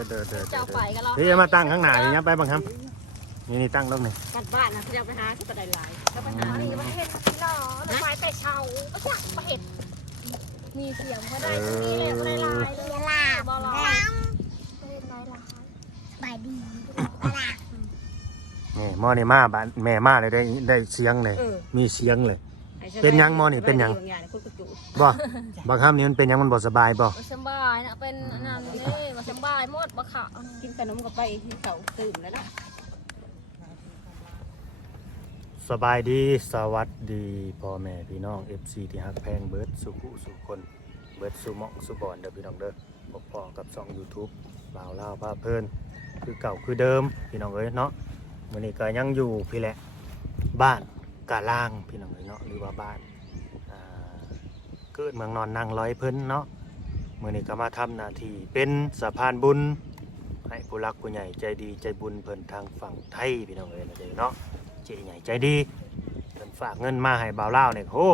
อเด้อเด้อเจ้าไปก็รอพี่มาตั้งข้างหน้านี่ยับไปบังครับ นี่นี่ตั้งลงนี่กันบ้านนะเจ้าไปหาที่กระไดหลายเจ้าไปหานี่มันเห็ดพี่น้องแล้วไปแต่เช้าก็จักมาเห็ดมีเสียงก็เอได้ตรงนี้เลยอก็ได้ลายเลยลาบบ่รอลาบเห็ดลายลายสบายดีลาบนี่หมอนี่มาบ้านแม่มาเลยได้ได้เสียงเลยเออมีเสียงเลย เป็นหยังหมอนี่เป็นหยังคุณกระจุบ่บางคำนี่มันเป็นหยังมันบ่สบายบ่บ่สบายนะเป็นอันนั้นเด้บ่สบายหมดบ่ขะกินขนมก็ไปที่เขาตื่นแล้วเนาะสบายดีสวัสดีพ่อแม่พี่น้อง FC ที่ฮักแพงเบิร์ดสุขุสุคนเบิร์ดสุหมองสุบอนเด้อพี่น้องเด้อพบพ่อกับช่อง YouTube บ่าวลาวพาเพลินคือเก่าคือเดิมพี่น้องเอ้ยเนาะมื้อนี้ก็ยังอยู่พี่แหละบ้าน กาล่างพี่น้องเอ้ยเนาะหรือว่าบ้านเกิดเมืองนอนนางร้อยเพิ่นเนาะเมื้อนี้ก็มาทำหน้าที่เป็นสะพานบุญให้ผู้รักผู้ใหญ่ใจดีใจบุญเพิ่นทางฝั่งไทยพี่น้องเอ้ยนะเด้อเนาะเจ๊ใหญ่ใจดีเพิ่นฝากเงินมาให้บ่าวเล่าเนี่ยโอ้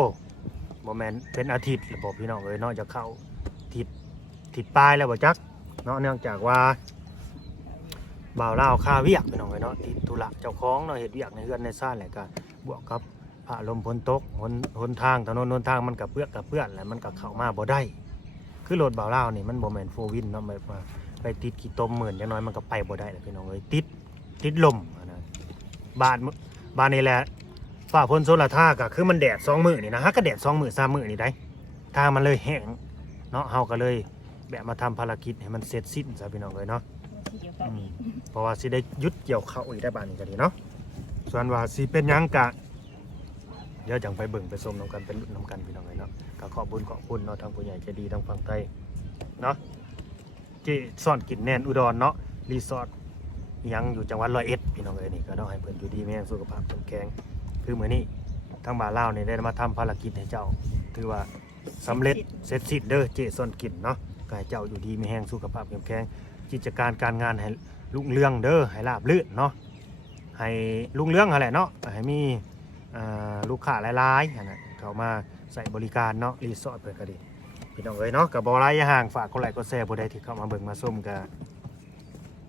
โมแมนเป็นอาทิตย์ระบบพี่น้องเลยเนาะจะเข้าทิศทิศปลายแล้วบ่จักเนาะเนื่องจากว่าบ่าวเล่าค่าเวียกพี่น้องเลยเนาะติดธุระเจ้าของเนาะเฮ็ดเวียกในเฮือนในซ่านแหละก็ บวกกับพระลมฝนตกหนหนทางถนนหนทางมันกับเปื้อนกับเปื้อนแล้วมันก็เข้ามาบ่ได้ คือรถบ่าวเล่าวนี่มันบ่แม่นโฟวินเนาะแบบว่าไปติดกี่ต้มหมื่นจังน้อยมันก็ไปบ่ได้แหละพี่น้องเอ้ยติดติดลมอะนะบาดบ้านนี่แหละฝ่าพ้นโซลาท่าก็คือมันแดดสองมือนี่นะฮะก็แดดสองมือสามมือนี่ได้ทางมันเลยแห้งเนาะเฮาก็เลยแบบมาทำภารกิจให้มันเสร็จสิ้นซะพี่น้องเลยเนาะอืมเพราะว่าสิได้หยุดเกี่ยวเข้าวอีกได้บ้านนี้ก็ดีเนาะ ส่วนว่าสิเป็นยังกะเดี๋ยวจังไปเบิ่งไปชมน้ำกันเป็นนน้ำกันพี่น้องเลยเนาะก็ขอบบุญขอบคุณเนาะทางผู้ใหญ่ใจดีทางฝั่งไทยเนาะเจซ่อนกินแน่นอุดรเนาะรีสอร์ทยังอยู่จังหวัดร้อยเอ็ดพี่น้องเอ้ยนี่ก็ต้องให้เพิ่นอยู่ดีแม่งสุขภาพแข็งแรงคือมื้อนี้ทางบ่าวลาวนี่ได้มาทำภารกิจให้เจ้า ถือว่าสำเร็จเสร็จสิ้นเด้อเจส่วนกินเนาะก็ให้เจ้าอยู่ดีมีแห้งสุขภาพแข็งแรงกิจการการงานให้รุ่งเรืองเด้อให้ราบรื่นเนาะ ให้รุ่งเรืองหั่นแหละเนาะให้มีอ่าลูกค้าหลายๆอันนั้นเข้ามาใส่บริการเนาะรีสอร์ทเพิ่นก็ดีพี่น้องเอ้ยเนาะก็บ่หลายอย่าห่างฝากกดไลค์กดแชร์ผู้ใดที่เข้ามาเบิ่งมาชมก็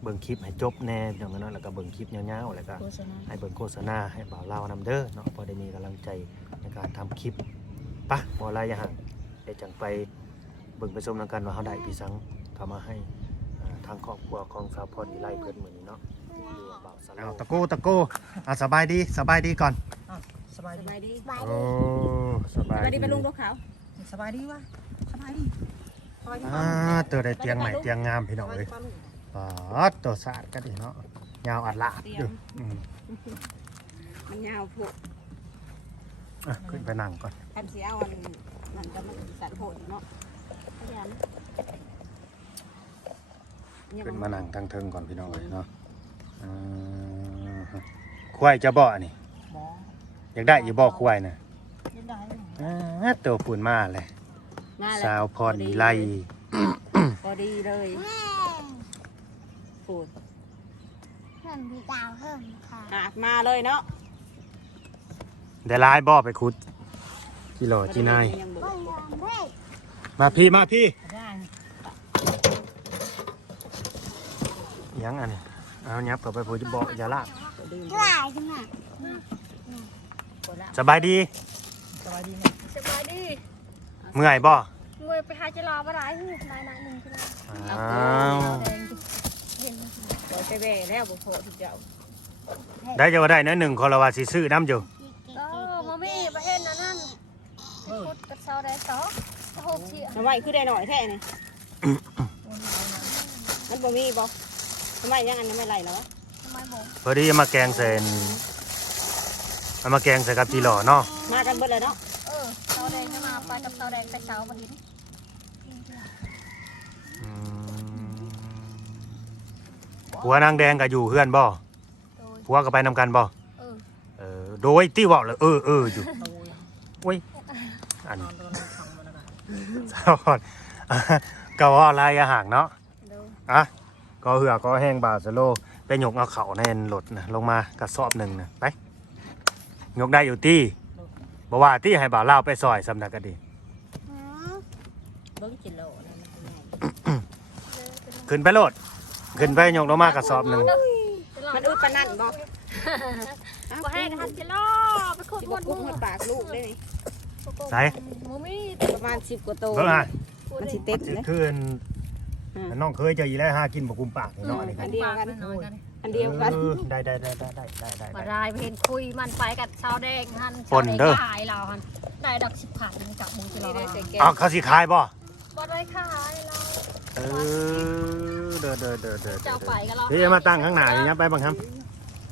เบิ่งคลิปให้จบแน่พี่น้องเนาะแล้วก็เบิ่งคลิปยาวๆแล้วก็โฆษณาให้เบิ่งโฆษณาให้บ่าวเล่าวนำเด้อเนาะพอได้มีกำลังใจในการทำคลิปปะบ่อะไรอย่าห่างเดี๋ยวจังไปเบิ่งไปชมนำกันว่าเฮาได้พี่สังทำมาให้อ่าทางครอบครัวของสาวพรวิไลเพิ่นมื้อนี้เนาะ อยู่กับบ่าวสาวตะโกตะโกอะสบายดีสบายดีก่อน สบายสดีบายดีสบายโอ้ดีสบายสบายดีไปลุงลูกขาวสบายดีวะสบายดีอ่าเตอได้เตียงใหม่เตียงงามพี่น้องเอ้ยปาดตัวสะอาดก็ดีเนาะยาวอัดลาดอยู่อืมมันยาวพวกอะขึ้นไปนั่งก่อนคันสิเอาอันนั่นก็มันสันโหดเนาะพยายามขึ้นมานั่งทางเทิงก่อนพี่น้องเลยเนาะอ่า ควายจะบ่อนี่หมออยากได้อยู่บ่อควายน่ะเล่นได้อ่าตัวปุ่นมาเลยง่ายสาวพรวิไลพอดีเลยปูดเพิ่มพี่ดาวเพิ่มค่ะหากมาเลยเนาะได้ร้ายบ่อไปขุดกิโลจีนายยังบ่เพิ่มเพิ่มมาพี่มาพี่ได้ ยังอันนี้ เอายับเข้าไปพูดจะบอกอย่าลากบ่ดีกลายขึ้นมาบ่ละสบายดี สบายดีไหมสบายดีเมื่อยบ่มวยไปหาจะรอมาได้นายนายหนึ่งคืออ้าวเห็นบ่ไปแว่แล้วบ่พอทุกเจ้าได้จะว่าได้นะหนึ่งคนละว่าสิซื้อน้ำอยู่เออมามี่มาเห็นนะนั่นพุดกับเสาได้ต่อหกเชียทำไมคือได้หน่อยแท้นี่มันบ่มีบ่ ทำไมยังอันนั้นไม่ไหลเนาะทำไมผมพอดีเอามาแกงใส่เอามาแกงใส่กับจีหล่อเนาะมากันเบิดเลยเนาะเออเสาแดงจะมาไปกับเสาแดงไปเสาบดินอืมผัวนางแดงก็อยู่เพื่อนบ่โดยผัวก็ไปนำกันบ่เออเออโดยที่เว่าเลยเออเอออยู่โตยโอ้ยอันนอนโดนขังมันนะสาวพอดอะก็ว่าอะไรอาหารเนาะโดยอะ ก็เหือก็แห้งบาสโลไปยกเอาเขาในรถนะลงมากระสอบหนึ่งนะไปยกได้อยู่ที่บอกว่าที่ให้บ่าวเล่าวไปซอยสำนักก็ดีอืมเบิ่งกิโลนั่นมันเป็นไงขึ้นไปโลดขึ้นไปยกลงมากระสอบหนึ่งมันอึดปานนั่นบ่บ่ให้ทันจะล่อไปขุดสิหมบ่ดกุ๊กหมดปากลูกได้นี่ใส่หมูมีประมาณ10กว่าโตเบิ่งอะมันสิเต็มเลยคื อน้องเคยเจออีแล้วหากินบ่กุมปากนี่เนาะอันนี้อักันนเดียวกัน น้อยกันอันเดียวกันเออได้ได้ได้ได้ได้ได้ได้ มาได้ได้ไปเห็นคุยมันไปกับชาวแดงหันปนเด้อขายเราหันได้ดักสิบพันจากมึงที่เรานี่ได้แต่แกอ้าวเขาสิขายบ่บ่ได้ขายเราเออเด้อเด้อเด้อเด้อเจ้าไปกันเราเดี๋ยวมาตั้งข้างหน้าอย่างเงี้ยไปบังครับ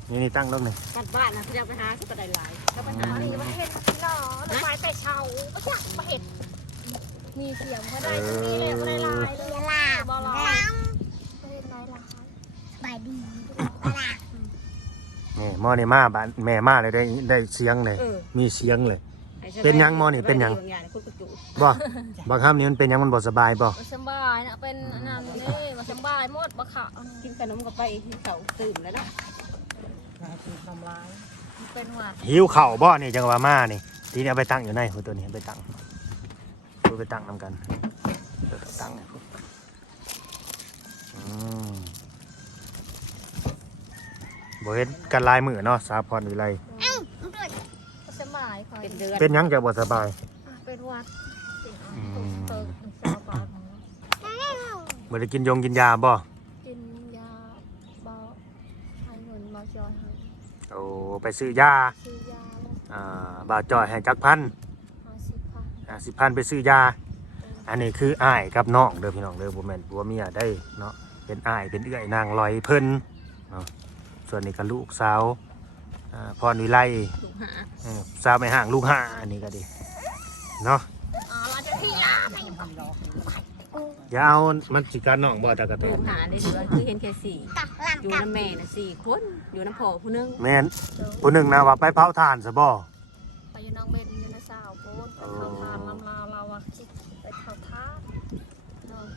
นี่นี่ตั้งลงนี่กันบ้านนะเขาจะไปหาสิบ่ได้หลายก็ไปหานี่มาเห็นที่เราแล้วไปไปเช่าก็จักมาเห็น มีเสียงก็ได้ทั้งนี้เลยก็ได้ลายเลยลาบ่ลายเห็นลายลายไปดีนี่หมอนี่มาบ้านแม่มาเลยได้ได้เสียงเลยเออมีเสียงเลย เป็นหยังหมอนี่เป็นหยังคนกระจุบ่บางคำนี่มันเป็นหยังมันบ่สบายบ่บ่สบายนะเป็นอันนั้นเลยบ่สบายหมดบ่ขะกินขนมก็ไปที่เขาตื่นแล้วเนาะทำลายเป็นหวัดหิวเข่าวบ่นี่จังว่ามานี่ทีนี้เอาไปตั้งอยู่ในหัวตัวนี้เอาไปตั้ง เอาไปตั้งนํกันเออตั้งให้พุ่นอืมบ่เห็นกันหลายมื้อเนาะสาพรวิไลบ่สบายคอยเป็นเดือนเป็นหยังจะบ่สบายเป็นหวัดอืมเติมสาวปากของเราบ่ได้กินยงกินยาบ่กินยาเบาให้เงินมาจอยให้โอ้ไปซื้อยาซื้อยาแล้วอ่าบ่าวจอยให้จักพันห้าสิบ พันห้าสิบพันไปซื้อยา อันนี้คืออ้ายกับน้องเด้อพี่น้องเด้อบ่แม่นผัวเมียได้เนาะเป็นอ้ายเป็นเอื้อยนางลอยเพิ่นเนาะส่วนนี้ก็ลูกสาวอ่าพรวิไลถูกหาเออสาวไม่ห่างลูกห้าอันนี้ก็ดีเนาะอ๋อเราจะที่ยาไม่อยู่กับอย่าเอามันสิการน้องบ่ตะกะโตถูกหาได้เดือนคือเห็นแค่สี่อยู่น้ำแม่น่ะสี่คนอยู่น้ำพ่อผู้นึงแม่นผู้หนึงนะว่าไปเผาถ่านซะบ่ไปอยู่น้องเบนอยู่ในสาวโพนไปเข้าทานลำลาวเราอะคิดไปเข้าทานเออ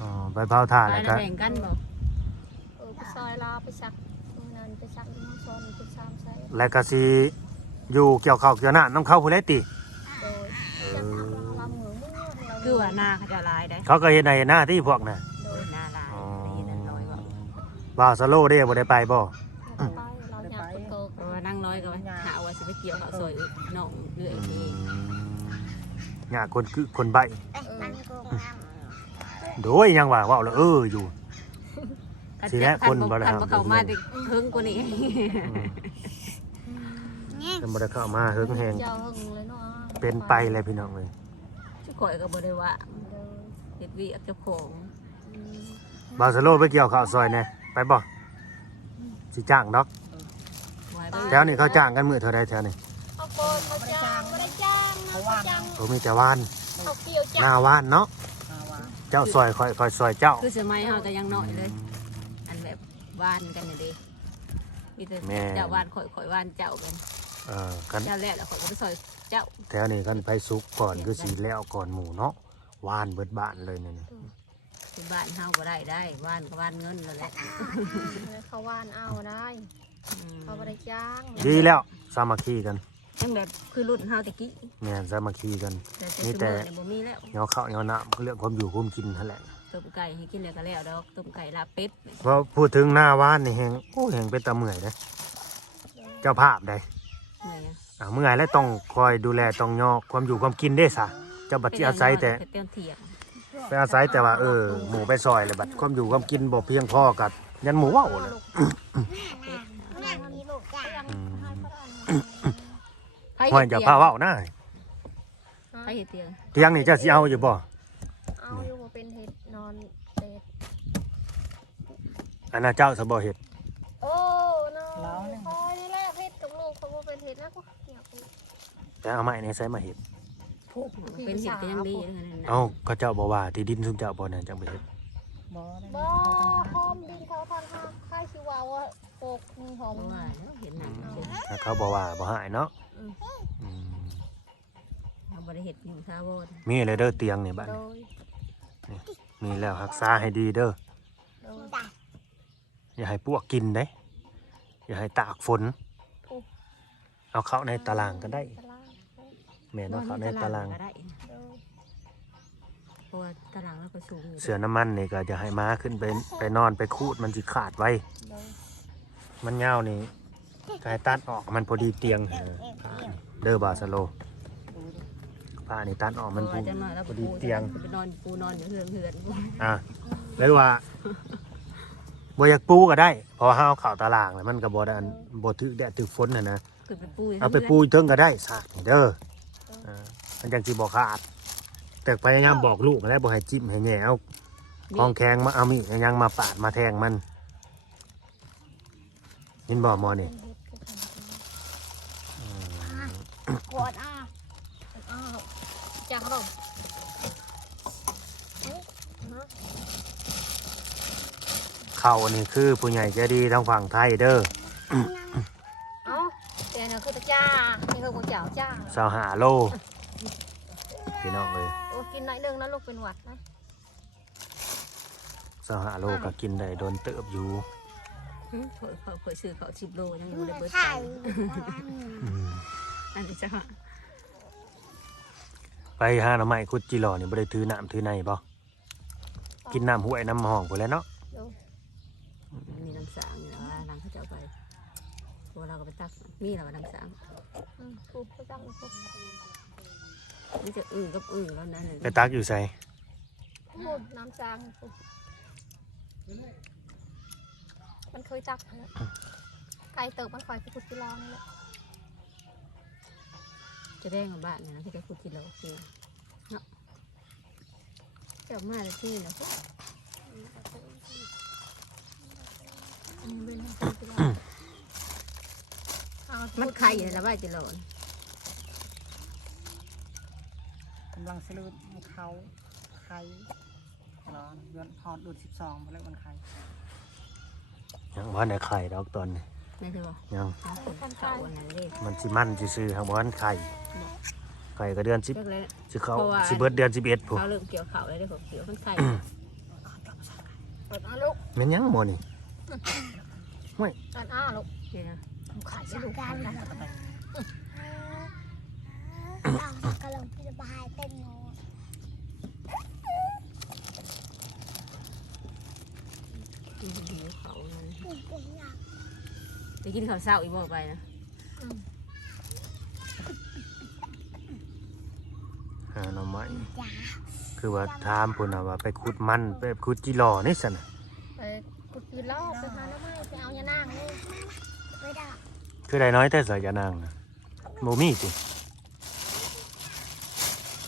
อ๋อ ไปเผาถ่านไปแล้วก็แบ่งกันบ่เออไปซอยลาวไปซักมื้อนั้นไปซักที่น้องซอนไปซ้ำใส่แล้วก็สิอยู่เกี่ยวข้าวเกี่ยวน้ำน้ำเข้าผู้ใดติโดยจะทำลำเหมือนเมื่อเราคือว่าหน้าเขาจะลายได้เขาก็เฮ็ดในหน้าที่พวกน่ะโดยหน้าลายอ๋อได้ยินน้อยว่าบ่าวสโลเด้บ่ได้ไปบ่ไปเราอยากไปเกิดเพราะว่านั่งร้อยก็ว่าหาว่าสิไปเกี่ยวเขาซอยน้องเรื่อยเองงาคนคือคนใบเออโดยยังว่าเว่าแล้วเอออยู่ สิแลคนบ่ได้คันบ่เข้ามาได้เพิ่งกว่านี้เป็นบ่ได้เข้ามาเฮิงแหงเจ้าหึงเลยเนาะเป็นไปเลยพี่น้องเลยชุข่อยก็บ่ได้ว่าเดินเฮ็ดวีเจ้าของอืมบาสโลไปเกี่ยวข้าวซอยแน่ไปบ่สิจ้างดอกไว้ไปแถวนี้เขาจ้างกันมื้อเท่าใดแถวนี้เอาโกนมาจ้างไม่ได้จ้างนะเขาจ้างโอ้มีแต่ว่านเขาเกี่ยวหจ้าน้างว่านเนาะ เจ้าซอยคอยคอยซอยเจ้า คือสมัยเฮาก็ยังน้อยเลย อันแบบว่านกันนี่เด้มีแต่แม่ เจ้าว่านข่อยข่อยว่านเจ้ากันเออกันเจ้าแรกแล้วข่อยก็ไปซอยเจ้า แถวนี้กันไปสุกก่อนคือสีแล้วก่อนหมู่เนาะว่านเบิดบ้านเลยนี่นี่ที่บ้านเฮาก็ได้ได้ว่านก็ว่านเงินนั่นแหละเขาว่านเอาได้ อืมเขาไม่ได้จ้างดีแล้วสามัคคีกัน ยังแบบคือรุ่นเฮาตะกี้แม่นสามัคคีกัน แต่มีแต่ แต่สมัยนี้บ่มีแล้วเหงาข้าวเหงาน้ำก็เรื่องความอยู่ความกินนั่นแหละต้มไก่ให้กินแล้วก็แล้วดอกต้มไก่ลาบเป็ดเพราะพูดถึงหน้าว่านนี่แหงโอ้แหงเป็นตาเมื่อยนะเจ้าภาพได้เหนื่อยอะอ่าเมื่อยแล้วต้องคอยดูแลต้องยอกความอยู่ความกินได้ซะเจ้าบัดที่อาศัยแต่ เต้นเถียงไปอาศัยแต่ว่าเออหมูไปซอยเลยบัดความอยู่ความกินบ่เพียงพอกับยันหมูเว่าวเลยนั่นมีลูกจ้า อืมให้ห้อยจะพาเว่าวนะให้เฮ็ดเตียงเที่ยงนี่เจะสิเอาอยู่บ่ เอาอยู่มาเป็นเห็ดนอนเด็ดอันน่ะเจ้าสบ่เฮ็ดโอ้นอนคอยนี่แหละเห็ดกับลูกเขาบ่เป็นเห็ดนะกูเกี่ยวกับแต่เอาไม้นี่ใส่มาเฮ็ดเป็นเห็ดก็ยังดีนะนั่นน่ะเอ้าเขาเจ้าบ่ว่าที่ดินซุมเจ้าบ่นั่นจังไปเฮ็ดบ่หอมดินเขาทอนห้าค่ายชิวาว่าโปกมีหอมเพราะว่าเนาะเห็นหนังเด้อถ้าเขาบ่ว่าบ่หายเนาะอืมเราบ่ ได้เห็ดอยู่ท่าโวดมีเลยเด้อเตียงนี่บัดโดนี้ยมีแล้วรักษาให้ดีเด้อโดยอย่าให้ปวกกินเด้อย่าให้ตากฝน เอาเข้าในตารางก็ได้ตารางแม่นเอาเข้าในตารางก็ได้โดยเพราะราะว่าตารางเราก็สูงอยู่เสือน้ำมันนี่ก็จะให้ม้าขึ้นไปไปนอนไปคูดมันสิขาดไว้ โดยมันเงาวนี่กายตัดออกมันพอดีเตียงเออผ้านี่เด้อบาสโล ผ้านี่ตัดออกมันเพพราะอว่าจังหน่อยเราพอดีเตียงไปนอนปูนอนอยู่เฮือนเฮือนอะเลยว่าบ่อยากปูก็ได้เพอห้าเอาเข่าวตารางแล้วมันก็บ่ได้อันบ่ถึกแดดถึกฝนน่ะนะขึ้นไปปูยู่เอาไปปูอีกเทิงก็ได้ซากนี่เด้ออ่ามันจังสิบ่ขาดแต่พยายามบอกลูกแล้วบ่ให้จิ้มให้แหน่เอาของแข็งมาเอามีดยังมาปาดมาแทงมันยินบ่หมอนี่ กดอะ อ้าวจากขนม เขานี่คือผู้ใหญ่ใจดีทางฝั่งไทยเด้อเอ้าแต่เนี่ยคือตะจ้านี่คือก๋วยเตี๋ยวจ้าสาวหาโลพี่น้องเลยโอ้กินหน่อยหนึงนะลูกเป็นหวัดนะสาวหาโลก็กินได้โดนเติบอยู่หึเผยเผยเผยซื้อเขาสิบโลยังอยู่ในเบิร์ดไข่อืมอันนี้จะว่าไปหาหน่อไม้คุดจิหล่อนี่บ่ได้ถือน้ำถือในบ่กินน้ำห้วยน้ำห้องไปแหล้วเนาะ มีน้ำสางอยู่นะว่านางเขาจะเอาไป ตัวเราก็ไปตักมีเราน้ำสางอืมปุ๊บก็จ้างปุ๊บนี่จะอื่นกับอื่นแล้วนะหนึ่งไปตักอยู่ใส่หมดน้ำจางปุ๊บมันเคยจับนะไก่เติบมันคอยไปขุดที่ลองนี่แหละจะได้กับบ้านเนี่ยนะที่จะพูดกินเราคือเนาะเจ้ามาที่นะพวกอันนี้เป็นขุดที่ลองเอา มันไข่อยู่แล้วว่าจะหลอนกำลังสลืดเขาไข่ร้อนย้อนฮอดดูดสิบสองมาแล้วมันไข่ยังบ่ทันได้ไข่ดอกตอนนี้ไม่ใช่ป่ะยังเขาอันนั้นเลยมันสิมันซื่อๆทางบ่ทันไข่ไข่ก็เดือน10เรียกเลยสิเข้าเพราะว่าสิเบิดเดือน11พุ่นเขาเริ่มเกี่ยวเขาเลยได้ผมเกี่ยวมันไข่เปิดอ้าลูกแม่นยังหมอนี่เปิดอ้าลูกนี่นะ ขายไม่ถูกกันนะเรากำลังพิจารณาเต้นโน้กินหิวเขาเลยตอยากไปกินข้าวเช้าอีกบ่ไปนะหาหน่อไม้จ้าคือว่าถามพุ่นน่ะว่าไปขุดมันไปขุดจิหล่อนี่ซั่นน่ะไปขุดยืนรอบไปหาแล้วไม่ไปเอายานางนี่ไม่ได้ คือได้น้อยแต่สายยานางน่ะบ่มีติ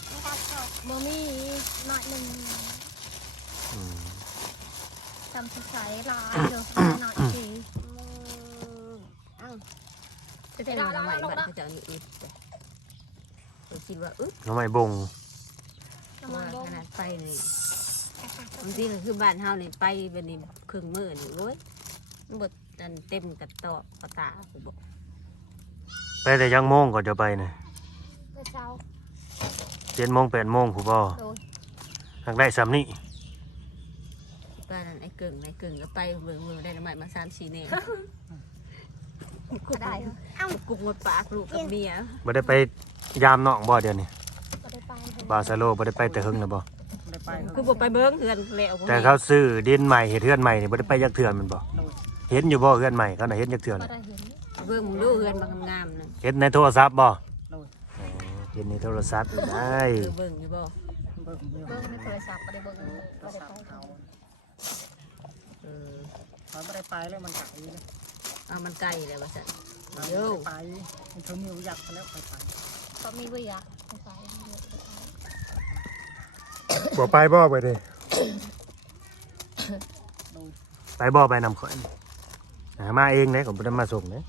ไม่ได้จบบ่มีหน่อยหนึ่งอืมจำสุดสายลายเดี๋ยวหน่อยสิจะได้มาใหม่บัดเขาจะเอานี่อึดไปเราคิดว่าอึดหน่อไม้บงน้ำมัว่านบ่ขนาดไปนี่บางทีก็คือบ้านเฮานี่ไปเป็นนี่ครึ่งมื้อนี่โว้ยมันบดอันเต็มกับตอบกระตากูบอกไป แต่ยังโมงก็จะไปน่ะเพื่อเช้า7โมง8โมงผู้บ่โดยหักได้ซ้ำนี่บ้านนั้นไอ้เกิ่งไอ้เกิ่งก็ไปเบิ่งเบิ่งได้น้ำใหม่มาสามสี่เนี่ยก็ได้เหรอกุบหมดปากลูกกับเมียบ่ได้ไปยามน้องบ่เดี๋ยวนี้ก็ได้ไปเถอะบาซาโลบ่ได้ไปแต่หึงนะบ่ไม่ได้ไปคือบอกไปเบิ่งเฮือนแล้วบ่แต่เขาซื้อดินใหม่เฮ็ดเฮือนใหม่นี่บ่ได้ไปยักเทื่อนแมันบ่โดยเห็นอยู่บ่เฮือนใหม่เขาน่ะเห็นยักเทื่อนก็ได้เห็น เบิ่งมึงดูเฮือนบางงามๆนะเห็นในโทรศัพท์บ่โดยอ๋อเห็นในโทรศัพท์นี่ได้เออเบิ่งอยู่บ่เบิ่งเบิ่งเบิ่งในโทรศัพท์ก็ได้เบิ่งโทก็รได้ศัพไปท์เขาเออเขาไม่ได้ไปแล้วมันไก่เลยเอามันไกลแล้วว่าซั่นเขาไม่ได้ไปมันเธอมีอยากไปแล้วไปไปก็มีเบื่อไปไปบ่ไปบ่ไปเด้โดยไปบ่ไปนำข่อยนี่หามาเองเด้ก็บ่ได้มาส่งเด้ไม่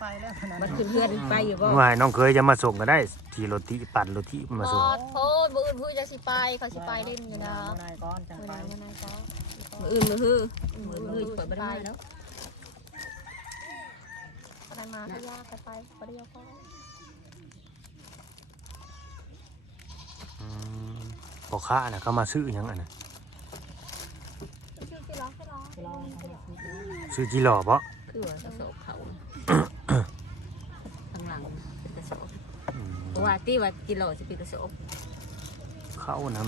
ได้ไปแล้วขนาดมันนั้นขึ้นเฮือนไปอยู่บ่ว่าให้น้องเคยจะมาส่งก็ได้ ที่รถที่ปั่นรถที่มาส่งขอโทษบ่อื่นผู้จะสิไปเขาสิไปเล่นอยู่นะเมื่อนายก้อนจังเมื่อไป ไหร่เมื่อไหร่ก็มื้ออื่นมื้อฮือมื้อฮือข่อยบ่ได้มาแล้วก็ได้มาก็ยากไปไปบ่ได้ยกก็อืมพ่อค้าน่ะเขามาซื้อหยังอันน่ะชื่อที่ร้องที่ร้องลองเขามาซื้อซื้อจิหล่อบ่คือว่ากระสอบเขาข้างหลังเป็นกระสอบอืม เพ ราะว่าที่ว่ากิโลสิเป็นกระสอบขเขาน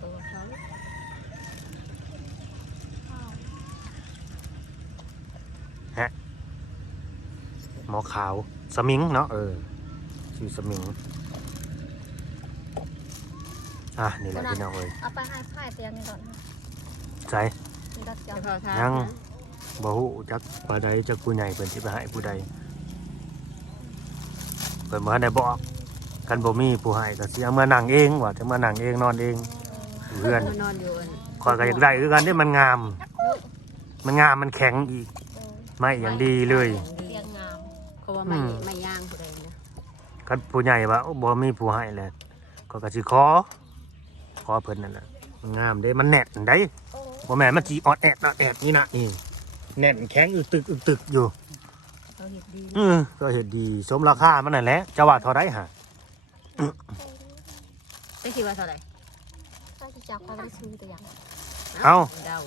ตัวเขาำหมอขาวสมิงเนาะเออชื่อสมิงอะนี่แหละพี่น้องเอ้ยเอาไปให้พ่ายเตียงนี่ก่อนใจมีรักจะจังพอทานยัง นะ บ่ฮู้จักผู้ใดจักผู้ใหญ่เพิ่นสิไปให้ผู้ใด เพิ่นบ่ทันได้บอกกันบ่มีผู้ให้ก็สิเอามานั่งเองว่าจะมานั่งเองนอนเองอยู่เพื่อนนอนอยู่อันข้อยก็อยากได้คือกันที่มันงาม มันงามมันแข็งอีกเออไม่อย่างดีเลยเตียงงามเขาว่าไม่ไม่ย่างผู้ใดนะกันผู้ใหญ่ว่าโอ้บ่มีผู้ให้แหละก็ก็สิขอขอเพิ่นนั่นแหละมันงามเด้มันแน่นได้โอ้บ่แม่นมันสิออดแอดออดแอดนี่นะนี่แน่นแข็งอึกตึกอึกตึกอยู่ เขาเห็ดดีอือก็เฮ็ดดีสมราคามันนั่นแหละจะว่าเท่าไดหะได้คิดว่าเท่าไหร่ถ้าจะจับเขาได้ซื้อตัวอย่างเดา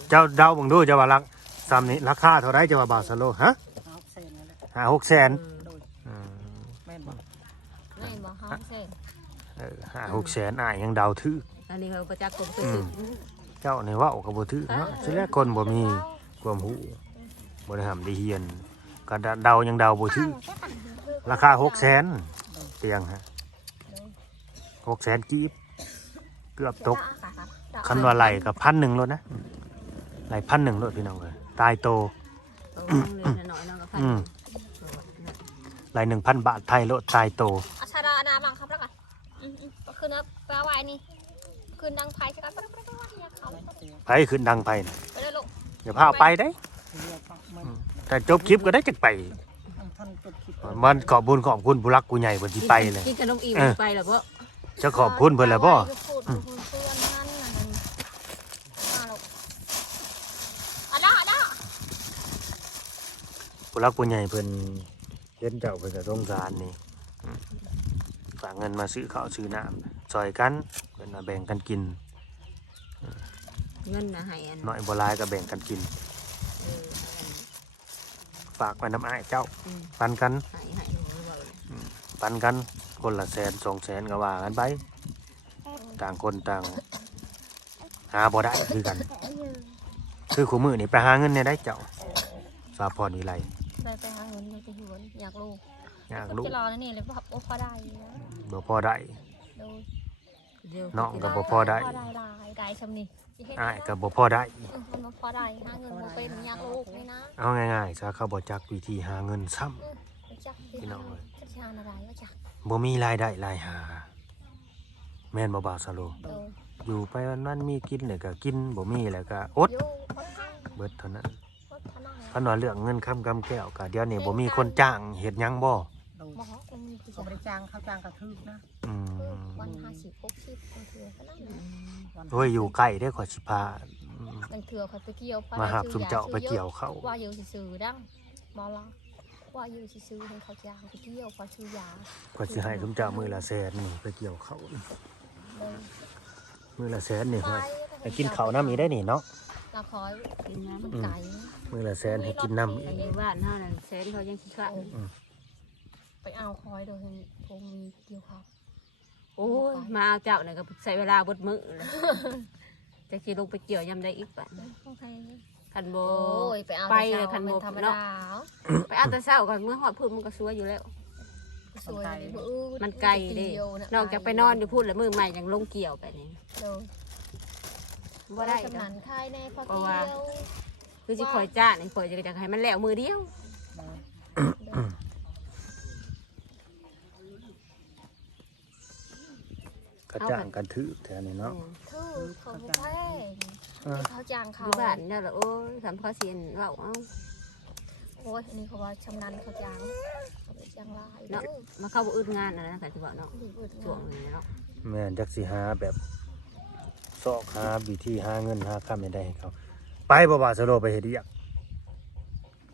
เจ้าเดาเบิ่งดูจะว่ารักซ้ำนี้ราคาเท่าไดจะว่าบาทสโลฮะเอาเส้นนั่นแหละห้าหกแสนโดยอืมแม่นบอกแม่นบอกเขาเส้นเออห้าหกแสนอ้ายยังเดาถืออันนี้เขาประจักษ์กรมซื้อเจ้านี่เว่าก็บ่ถือเนาะสิแลคนบ่มีความรู้บ่ได้ห้ามได้เฮียน ก็เดายังเดาบ่ถือราคาหกแสนเตียงฮะหกแสนกีบเกือบตกคันว่าไหลกับพันหนึ่งรถนะไหลพันหนึ่งรถพี่น้องเลยตายโตโอ้เรือนน้อยน้องก็พันอืมไหลหนึ่งพันบาทไทยรถตายโตอาชาดานาบังครับแล้วกันอืมอืมก็คือนะแปลว่าไอ้นี่คืนดังไพ่ใช่ไหมไปไปไปไปอยากเขาไปขึ้นดังไปนะไปเลยลูกอย่าพาไปได้ เรียกว่ามันแต่จบคลิปก็ได้จักไป ท่านจดคิดมันขอบบุญขอบคุณผู้รักผู้ใหญ่บนที่ไปเลย กินขนมอิ่มไปแล้วก็จะขอบคุณเพิ่นแล้วบ่พูดพูดเพื่อนนั่นน่ะนั่นมาลูกอะได้ได้ผู้รักผู้ใหญ่เพิ่นเห็นเจ้าเพิ่นก็สงสารนี่อืมฝากเงินมาซื้อข้าวซื้อน้ำซอยกันเพิ่นน่ะแบ่งกันกินเงินนะให้อันน้อยบ่หลายก็แบ่งกันกินเออ ฝากไว้น้ำอ้ายเจ้า อืมปันกันให้ให้ว่าปันกันคนละแสนสองแสนก็ว่ากันไป ต่างคนต่าง หาบ่ได้คือกัน คือขู่มือนี่ไปหาเงินเนี่ยได้เจ้าสาพรวิไลได้ไปหาเงินไปหิวนอยากลูกอยากก็รู้จะรอแล้วนี่เลยว่าโอ้พอได้นะบ่พอได้ดู เดี๋ยวน้องก็บ่พอได้พอได้ลายได้ชำนี่สิเฮ็ดอ้ายก็บ่พอได้เออมันบ่พอได้หาเงินบ่เป็นอยากลูกนี่นะเอาง่ายๆซะเขาบ่จักวิธีหาเงินซ้ำรู้จักพี่น้องเอ้ยจะทานอะไรก็จักบ่มีรายได้รายหา แม่นบ่บ่าวสโลเอออยู่ไปวันๆมีกินแล้วก็กินบ่มีแล้วก็อดอยู่พอทานเบิดเท่านั้นพอทานคันว่าเรื่องเงินค้ำกำแก้วก็เดี๋ยวนี้บ่มีคนจ้างเฮ็ดหยังบ่ โดยหมอมันมีผู้เขาชายบริจ้างเขาจ้างกระทืบนะอืมวันห้าสิบหกสิบบางเถื่อก็นั่นนะวันโอ้ยอยู่ใกล้ได้ขอยสิพาอืมบางเถื่อเขาไปเกี่ยวมาหาสุมเจ้าไปเกี่ยวเขาว่าอยู่ซื่อๆดังบอละว่าอยู่ซื่อๆให้เขาจ้างไปเกี่ยวเขาชื่อยาขอยสิให้สุมเจ้ามือละแสนนี่ไปเกี่ยวเขาเลยมือละแสนนี่ไปเฮ้ยให้กินข้าวน้ำอีกได้นี่เนาะเราขอกินน้มันไก่มือละแสนให้กินน้ำอีำกในบ้านเฮานั่นแสนเขายังขี้ข้า ไปเอาคอยโดยคงมีเกี่ยวเขาโอ้ยมาเอาเจ้าเนี่ยก็ใส่เวลาบดมือเลยจะขี่ลงไปเกี่ยวยำได้อีกป่ะโอเคคันโบโอ้ยไปเอาไปแต่เลยคัเช้านโบเป็นธรรมเนาะดาไปเอาแต่เช้าก่อนเมื่อหอดพื้นมันก็สวยอยู่แล้วสวยเลยบ่อื้อมันไกลเด้เยวะนอกจากไปนอนอยู่พูดแล้วมือใหม่ยังลงเกี่ยวไปนี่เดี๋ยวบ่ได้กำเด้นัอนค่ายแน่พอเพราะเที่ว่ายวคือสิคอยจ้านี่คอยจะจะให้มันแล้วมือเดียว กระจ้างกันถือแถวนี้เนาะถือเขาบ่แพงเออเขาจ้างอเขายู่บ้านเนี่ยแหละโอ้ยทำข้อเสียนเว่าเอ้าโอ้ยอันนี้เขาว่าชำนาญเขาจ้างเขาไปจ้างหลายเนาะเด้อมาเข้าบ่อึดงานนะนะแต่ที่บอกเนาะดีเบิดช่วงงานนี้เนาะแม่นจักสิหาแบบซอกหาวิธีหาเงินหาคำให้ได้ให้เขา ไปบ่บ่าวสโลไปเฮ็ดอีหยัง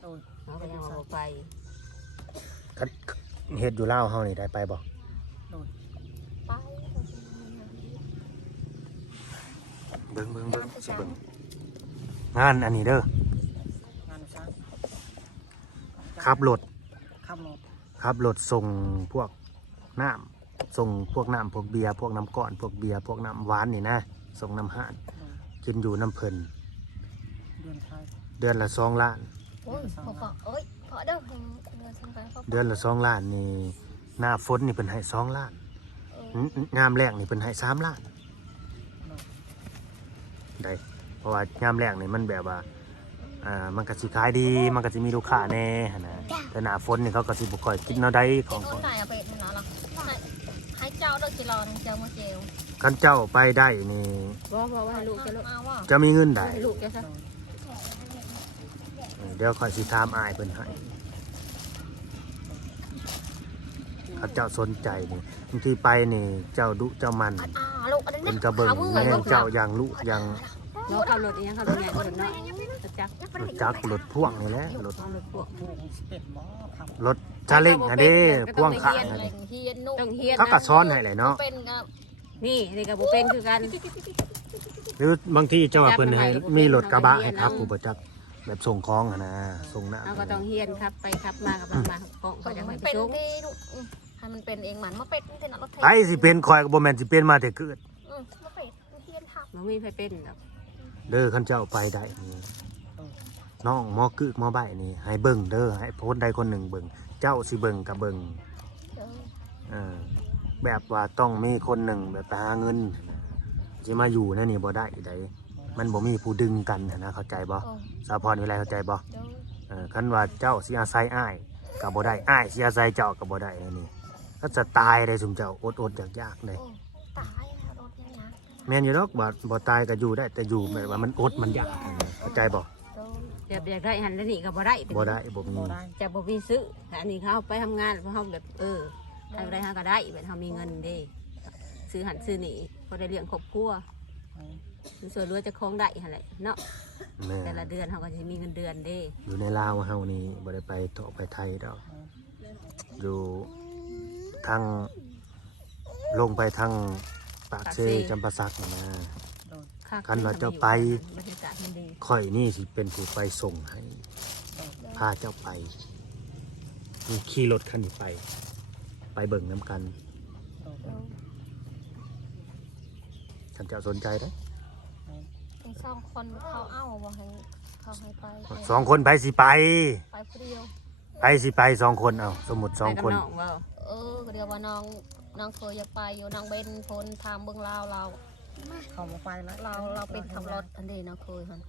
โดยเขาก็ยังเอาไปคันเฮ็ดอยู่ลาวเฮานี่ได้ไปบ่ ไป เบิ่งเบิ่งเบิ่งสิเบิ่งงานอันนี้เด้อ งานช้างขับรถขับรถขับรถส่งพวกน้ำส่งพวกน้ำพวกเบียร์พวกน้ำก้อน พวกเบียร์พวกน้ำหวานนี่นะ ส่งน้ำหานกินอยู่น้ำเพิ่นเดือนไทยเดือนละสองล้าน โอ้ยพอพอเอ้ยพอเด้อเงินเงินสงไปพอเดือนละสองล้านนี่หน้าฝนนี่เพิ่นให้สองล้านเอองามแรกนี่เพิ่นให้สามล้าน ได้เพราะว่างามแรกนี่มันแบบว่าอ่ามันก็สิขายดีมันก็สิมีลูกค้าแน่หั้นนะแต่หน้าฝนนี่เขาก็สิบ่ค่อยกินเอาได้ขเป็อนงโอนไหนเอาไปมันเนาะหรอให้ให้เจ้าเด้อกิโลนึงเจ้ามาเจลคันเจ้าไปได้นี่บอกบอกว่าให้ลูกจะลูกมาว่าจะมีเงินได้ให้ลูกจะซะเดี๋ยวค่อยสิถามอายเพิ่นให้ เขาเจ้าสนใจนี่บางทีไปนี่เจ้าดุเจ้ามันอ่าลูกอันนั้นเป็นกระเบิงแม่งเจ้าอย่างลุอย่างน้องขับรถอีหยังขับรถใหญ่คนเนาะรถจักรรถจักรรถพ่วงนี่แหละรถน้องรถพวกพวกสิบเอ็ดหมอทำรถชาเล้งอันนี้พ่วงข้างอะอันไรนี้เฮียนนุ่ต้องเฮียนเขาก็ซ้อนให้เลยเนาะเป็นกับนี่นี่กับบุเป็นคือกันหรือบางทีเจ้าว่าเพิ่นให้มีรถกระบะให้ครับผู้ประจักษ์แบบส่งของอะนะส่งหน้าเราก็ต้องเฮียนครับไปครับมากับมันมาของก็จะมัให้นไปเป็นชงที่ลูก ให้มันเป็นเองมันมาเป็ดนี่แต่ละรถไทยไอ้สิเป็นคอยก็บ่แม่นสิเป็นมาแต่เกิด อืมมาเป็ดเฮียนทับมันมีใครเป็นหรอกเด้อคันเจ้าไปได้นี่น้องหมอกึกหมอใบนี่ให้เบิ่งเด้อให้โพสต์ใดคนหนึ่งเบิ่งเจ้าสิเบิ่งกับเบิ่งเออเออแบบว่าต้องมีคนหนึ่งแบบไปหาเงินสิมาอยู่ในนี่บ่ได้ไดมันบ่มีผู้ดึงกันหั้นนะเข้าใจบ่เออสาพรวิไลเข้าใจบ่ เดี๋ยว เออคันว่าเจ้าสิอาศัยอ้ายก็บ่ได้อ้ายสิอาศัยเจ้าก็บ่ได้นี่ ก็จะตายได้ซุมเจ้าอดอดๆอยากๆได้โอ้ตายแล้วรถเนี่ยนะแม่นอยู่ดอกบ่บ่ตายก็อยู่ได้แต่อยู่แบบว่ามันอดมันอยากเข้าใจบ่เดี๋ยวเดี๋ยวเดี๋ยวได้หันแล้วนี่ก็บ่ได้บ่ได้บ่มีบ่ได้จะบ่มีซื้อแต่อันนี้เขาไปทำงานเพราะเขาแบบเออทำอะไรเขาก็ได้แบบเขามีเงินเด้ซื้อหันซื้อนี่พอได้เลี้ยงครอบครัวหรือส่วนรวยจะคล้องได้หั่นแหละเนาะแม่แต่ละเดือนเขาก็จะมีเงินเดือนเด้ อยู่ในลาวเฮานี่บ่ได้ไปเถาะไปไทยดอกอยู่ ทางลงไปทางปากเซจำปาสักนั่นนะค่าคันว่าเจ้าไปบรรยากาศมันดีข่อยนี่สิเป็นผู้ไปส่งให้ พาเจ้าไปนี่ขี่รถคันนี้ไป ไปเบิ่งน้ำกันฉันเจ้าสนใจเด้อทั้งสองคนเขาเอาบ่ให้เขาให้ไปสองคนไปสิไป ไปคนเดียว ไปสิไปสองคนเอาสมมุติสองไปกับคน น้องเว่าเออเดี๋ยวว่าน้องน้องเคยอยากไปอยู่น้องเบนพลทางเบื้องลาวเราเขามาไปแล้วเราเราเป็นขับรถอันนี้น้องเคยมัน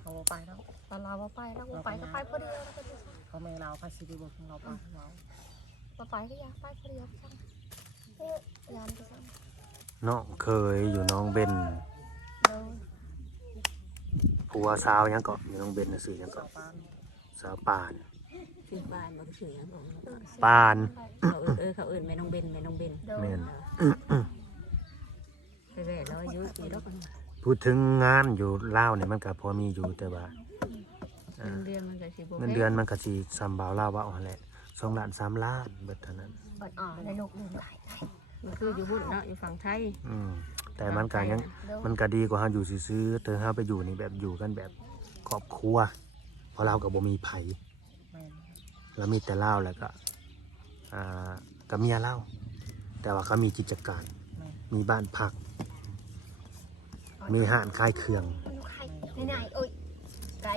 เขามาไปแล้วเราเราว่าไปแล้วว่าไปก็ไปคนเดียวแล้วก็ดีเขาไม่เราไปสิบบอกเราไปเราว่าไปก็อยากไปคนเดียวไปสั่งเอ๊ะยามไปสั่งน้องเคยอยู่น้องเบนเดินผัวสาวยังเกาะอยู่น้องเบนน่ะสื่อยังสาเกาะปานสาวปาน ชื่อบ้านบ่ได้ชื่อหยังของปาน เขาเอิ้นเออเขาเอิ้นแม่น้องเบนแม่น้องเบนเดินแม่น ไปแว่แล้วอายุกี่ดอกกันพูดถึงงานอยู่ลาวเนี่ยมันก็พอมีอยู่แต่ว่าเงินเดือนมันก็สิบ่เงินเดือนมันก็สิซ้ำบ่าวลาวว่าเอาหั่นแหละสองล้านสามล้านเบิดเท่านั้นเปิดอ่อในลูกลืมได้ได้มันคืออยู่หุ้นเนาะอยู่ฝั่งไทย อืมแต่มันก็ยังเดินมันก็ดีกว่าเฮาอยู่ซื่อๆแต่เฮาไปอยู่นี่แบบอยู่กันแบบครอบครัวเพราะเราก็บ่มีไผแม่น แล้วมีแต่เล่าวแล้วก็อ่ากับเมียเล่า แต่ว่าเขามีกิจการ มีบ้านพัก มีห้านขายเครื่องมันใครไหนๆเอ้ยไกล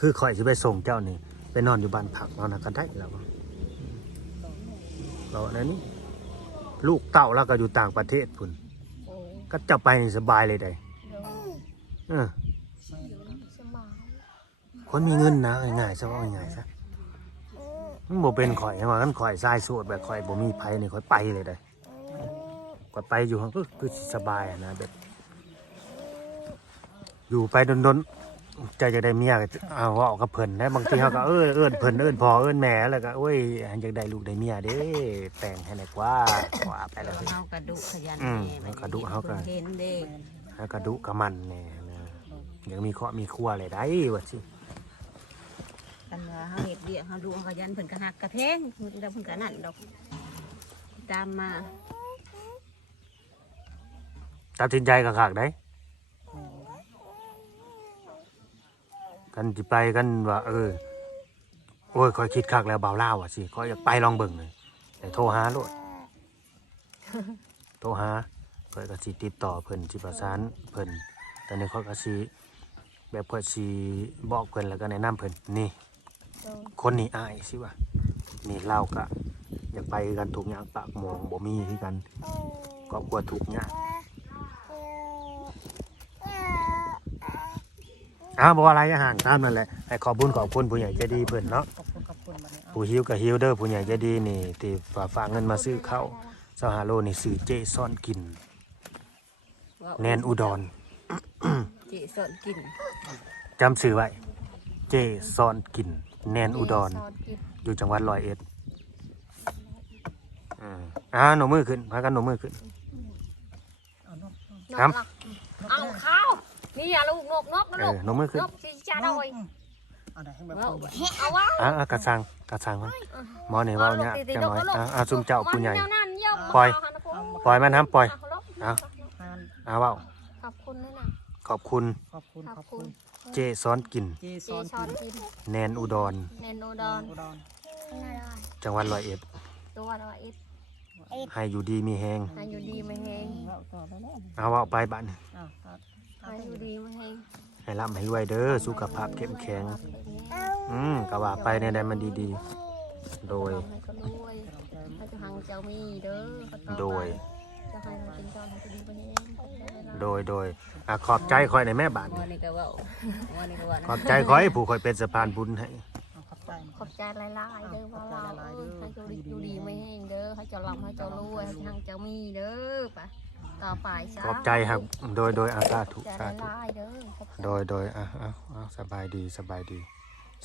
คือข่อยสิไปส่งเจ้านี่ไปนอนอยู่บ้านพักเรานะกันได้แล้วเราในนี้ลูกเต่าแล้วก็อยู่ต่างประเทศพุ่นโอ้ยก็จะไปนี่สบายเลยได้เดินเออสบายคนมีเงินนะง่ายๆซะว่าง่ายๆซะ มันบ่เป็นข่อยว่ากันข่อยทรายโสดแบบข่อยบ่มีไผนี่ข่อยไปเลยได้ข่อยไปอยู่ข้างก็คือสบายอะนะแบบอยู่ไปดนๆเจะจะได้เมียก็เอาเว่ากับเพิ่นได้บางทีเขาก็เออเอิ้นเพิ่นเอิ้นพ่อเอิ้นแม่แล้วก็โอ้ยอันอยากได้ลูกได้เมียเด้แต่งให้หน่อยกว่าว่าไปแล้วสิเฮากระดุขยันอืมแน่กระดุเฮาก็เห็นเด้แล้วก็ดุกับมันแน่นะยังมีเคราะห์มีครัวอะไรได้วะสิ กันว่าเฮาเฮ็ดเวียเฮาดูเฮายันเพิ่นก็หักกระแทงเพิ่นก็เพิ่นก็นั่นดอก ตามมาตัดสินใจกับขากได้กันจิไปกันว่า เออ โอ้ยคอยคิดคักแล้วเบาเล่าอะสิคอยอยากไปลองเบิ่งเลยแต่โทรหาโลดโทรหาเพิ่นก็สิติดต่อเพิ่นสิประสานเพิ่นแต่นี่เขาก็สิแบบเพิ่นสิบอกเพิ่นแล้วก็แนะนำเพิ่นนี่ คนนี้อายสิว่านี่เล่าก็อยากไปกันทุกอย่างปากหมองบ่มีคือกันครอบครัวทุกอย่างอ้าวบ่อะไรอาหารตามนั่นแหละให้ขอบคุญขอบคุณผู้ใหญ่ใจดีเพิ่นเนาะขอบคุณขอบคุณบัดนี้เอาผู้หิวก็หิวเด้อผู้ใหญ่ใจดีนี่ที่ฝากฝากเงินมาซื้อข้าวซาฮาโลนี่ซื้อเจซ่อนกินว่าแนนอุดรจิสอนกินจำชื่อไว้เจซ่อนกิน แนนอุดรซอสกินอยู่จังหวัดร้อยเอ็ดอ่าอ่าหนูมือขึ้นพากันหนูมือขึ้นเอานกครับ เอาข้าวนี่อย่าลูกนกนกนะเอลูอกหนูมือขึ้นนกสิจ้าหน่อยเอาได้ให้แบบว่าเอาวะอ่าอ่ากระชังกระชังมันหมอนี่เว่าเนี่ยจังหน่อยอ่าอ่าซุมเจ้าผู้ใหญ่มันแนวนั้นเยี่ยมปล่อยมาหานะกูปล่อยมันครับปล่อยเอาลบเอาทานอ่าเว่าขอบคุณนะนะขอบคุณ ขอบคุณขขออบบคุคุณณ เจซ้อนกิน เจเจซอนซอนกินแนนอุดร เนนโนดอนอุดรน่าได้จังหวัดร้อยเอ็ด ตัวเราอิดให้อยู่ดีมีแหงให้อยู่ดีไม่แห้งเราต่อได้แล้วเอาเว่าไปบ้านอ้าวตัดให้อยู่ดีไม่แห้งให้ร่ำให้รวยเด้อสุขภาพเข้มแข็ง อืมก็ว่าไปในใดมันดีๆ โดย ให้ก็รวยให้จะหังเจ้ามีเด้อโดยจะให้เราเป็นจอนให้จะดีไม่แห้งโดยโดย อะขอบใจคอยในแม่บ้านวันนี้ก็เว่าวันนี้ก็ว่าขอบใจคอยผู้คอยเป็นสะพานบุญให้ เอาขอบใจ ขอบใจหลายๆเด้อว่าเราเออให้เจ้าดีอยู่ดีไม่แห้งเด้อให้เจ้าลำให้เจ้ารวยให้ทางเจ้ามีเด้อปะต่อไปซะขอบใจครับ โดยโดยอาสาธุใจสาธุหลายๆเด้อขอบใจโดยโดยอะอะอะสบายดีสบายดี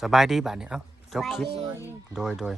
สบายดีบ้านนี้เอ้าจบคลิป โดยโดย